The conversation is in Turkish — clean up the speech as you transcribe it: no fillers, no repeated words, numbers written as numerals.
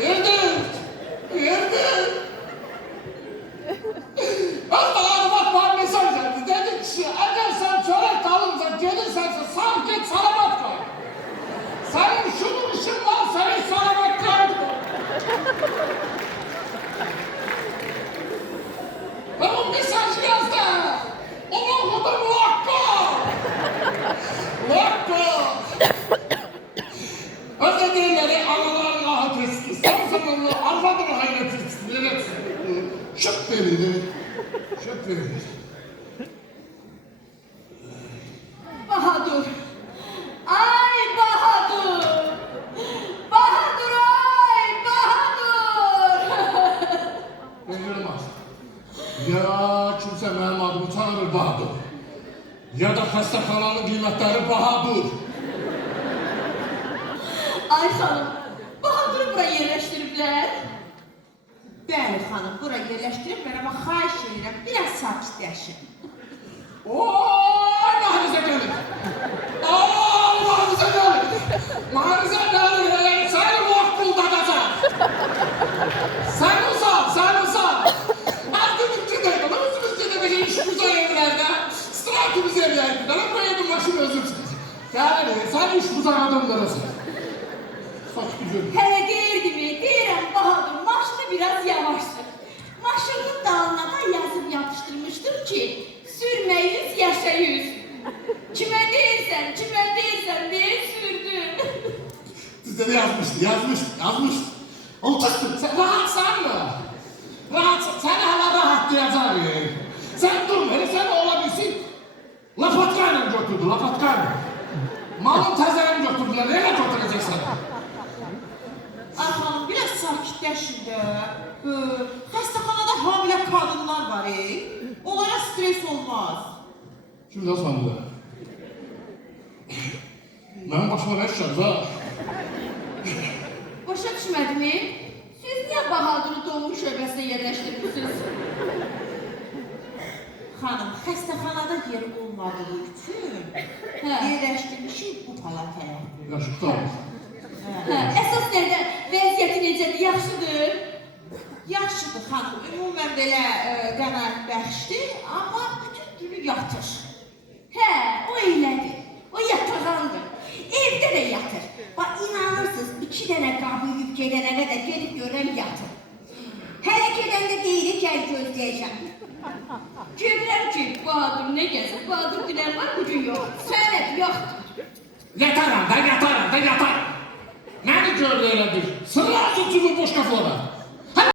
Verdim. Verdim. Hatta arvat bana mesaj verdi. Dedi ki eğer sen çörek kalınca gelirsen sağ git salamat kal. Senin şunun işin var, senin salamat kal. Ben o mesajı yazdı. Onu okudum muhakkak. Muhakkak. Öyle değerleri Allah'ın rahat etsin. Son zamanlı arvadını hayret etsin. Evet. Şık verilir. Şık verilir. Bahadır. Ay Bahadır. Bahadır ay Bahadır. Verilmez. Ya kimse benim adımı tanır Bahadır. Ya da hastahananın kıymetleri Bahadır. Ay hanım, Bahadır'ı buraya yerleştiriblər. Bəli xanım, bura yerləşdiriblər, amma xahiş edirəm, biraz sakitləşin. Ooo, mahrize gelir. Ooo, mahrize gelir. Mahrize gelir. Seni vakfuldanacak. Sen uzan. Artık gidelim. Özümüz gidelim. İşimize evlerde. Stratimize evlerde. Ben koyalım başını özümsün. Yani sen iş uzanadın burası. Saç güzel. Hele deyirəm Bahadır, maşını biraz yavaşsın. Maşının dalına da yazıb yapıştırmışdım ki, sürmə yüz, yaşa yüz. Kime deyirsən, deyə sürdün. Sizde de yazmıştı. Oltaktım. Sen rahatsan mı? Rahatsan. Seni hala rahatlayacak. Sen durma. Hele sen olabilsin. Lapatkayla götürdü, lapatkayla. Malın tezeni götürdüler. Nereye götürecek seni? Ay xanım, biraz sakitləşin də. Xəstəxanada hamilə qadınlar var, onlara stres olmaz. Şimdi nasıl anladı? Benim başıma ne işler ha? Başa düşmədimi? Siz niyə Bahadır'ı doğum şöbəsinə yerləşdirmişsiniz? Xanım, xəstəxanada yer olmadığı üçün yerləşdirmişik bu palataya. Yaşıkta. Əsas nədə? Vəziyyəti necədir? Yaxşıdır? Yaxşıdır xanım, ümumən belə qənaət bəxşdir, amma bütün günü yatır. O elədir. O yatağandır. Evdə də yatır. Bax, inanırsınız, 2 dənə qabı yiyib gedənə qədər gedib görəm yatır. Hələ gedəndə deyirik, gəl gözləyəcəm. Görürəm ki, Bahadır nə gəzir? Bahadır dilən var, bugün yox. Sənət yoxdur. Yatar. Məni görürlər bir. Sırlar tutuyor boş kafalara.